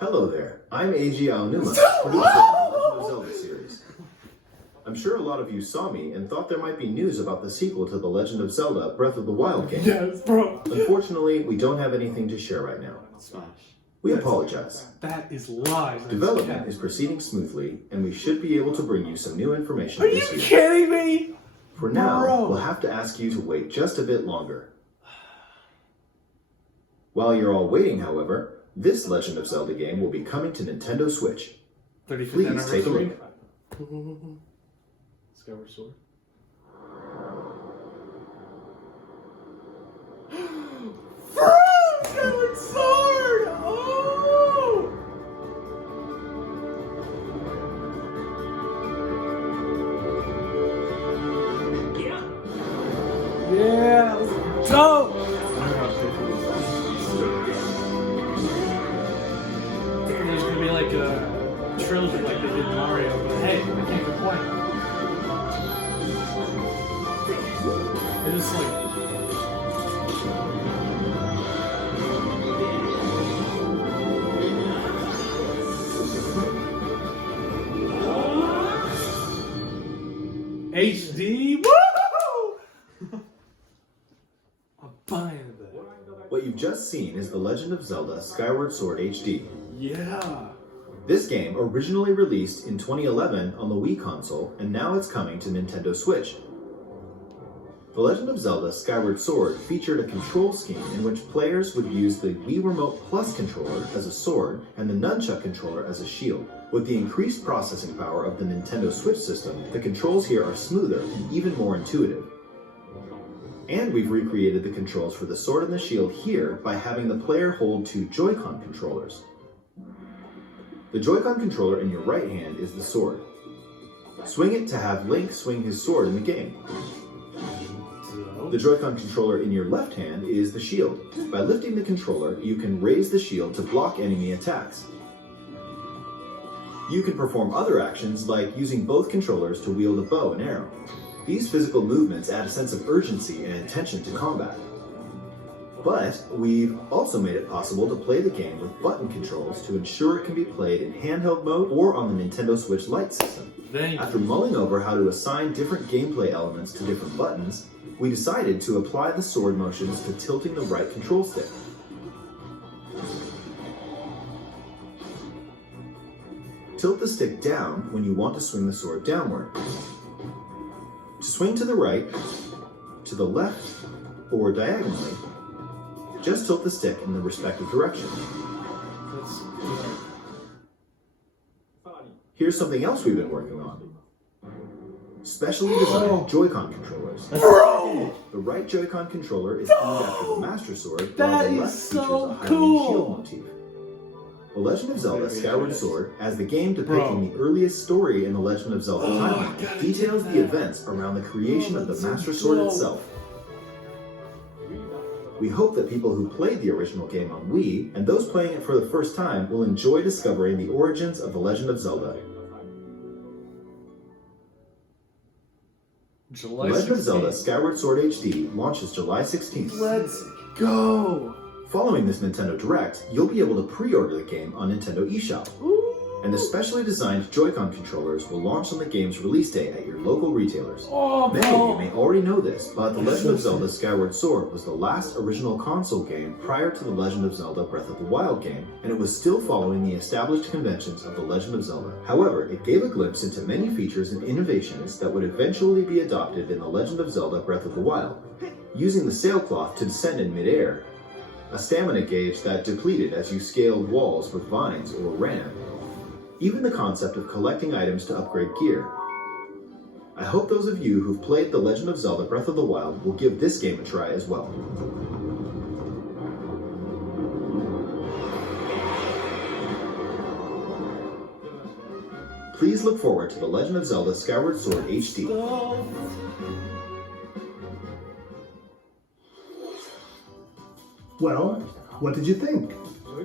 Hello there, I'm Eiji Aonuma, producer of the Legend of Zelda series. I'm sure a lot of you saw me and thought there might be news about the sequel to The Legend of Zelda Breath of the Wild game. Yes, bro. Unfortunately, we don't have anything to share right now. Smash. We apologize. That is lies. Development is proceeding smoothly, and we should be able to bring you some new information Are you this year. kidding me? For now, Bro. we'll have to ask you to wait just a bit longer. While you're all waiting, however, this Legend of Zelda game will be coming to Nintendo Switch. 35th Please take a anniversary. look. Skyward Sword. Skyward Sword! Oh! Yeah, let's go! There's gonna be like a trilogy like they did Mario, but hey, I can't complain. It is like HD. Woo! I'm buying that. What you've just seen is The Legend of Zelda Skyward Sword HD. Yeah. This game originally released in 2011 on the Wii console, and now it's coming to Nintendo Switch. The Legend of Zelda Skyward Sword featured a control scheme in which players would use the Wii Remote Plus controller as a sword and the Nunchuck controller as a shield. With the increased processing power of the Nintendo Switch system, the controls here are smoother and even more intuitive. And we've recreated the controls for the sword and the shield here by having the player hold two Joy-Con controllers. The Joy-Con controller in your right hand is the sword. Swing it to have Link swing his sword in the game. The Joy-Con controller in your left hand is the shield. By lifting the controller, you can raise the shield to block enemy attacks. You can perform other actions like using both controllers to wield a bow and arrow. These physical movements add a sense of urgency and intention to combat. But we've also made it possible to play the game with button controls to ensure it can be played in handheld mode or on the Nintendo Switch Lite system. After mulling over how to assign different gameplay elements to different buttons, we decided to apply the sword motions to tilting the right control stick. Tilt the stick down when you want to swing the sword downward. To swing to the right, to the left, or diagonally, just tilt the stick in the respective direction. Here's something else we've been working on. Specially designed Joy-Con controllers. Bro! The right Joy-Con controller is themed after the Master Sword, while the left features a highlighting shield motif. The Legend of Zelda Skyward Sword, as the game depicting the earliest story in the Legend of Zelda timeline, details the events around the creation of the Master Sword itself. We hope that people who played the original game on Wii, and those playing it for the first time, will enjoy discovering the origins of the Legend of Zelda. The Legend of Zelda Skyward Sword HD launches July 16th. Let's go! Following this Nintendo Direct, you'll be able to pre-order the game on Nintendo eShop. And the specially designed Joy-Con controllers will launch on the game's release date at your local retailers. Many of you may already know this, but The Legend of Zelda Skyward Sword was the last original console game prior to The Legend of Zelda Breath of the Wild game, and it was still following the established conventions of The Legend of Zelda. However, it gave a glimpse into many features and innovations that would eventually be adopted in The Legend of Zelda Breath of the Wild. Using the sailcloth to descend in midair, a stamina gauge that depleted as you scaled walls with vines or ran, even the concept of collecting items to upgrade gear. I hope those of you who've played The Legend of Zelda Breath of the Wild will give this game a try as well. Please look forward to The Legend of Zelda Skyward Sword HD. Well, what did you think?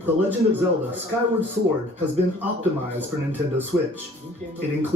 The Legend of Zelda Skyward Sword has been optimized for Nintendo Switch. It includes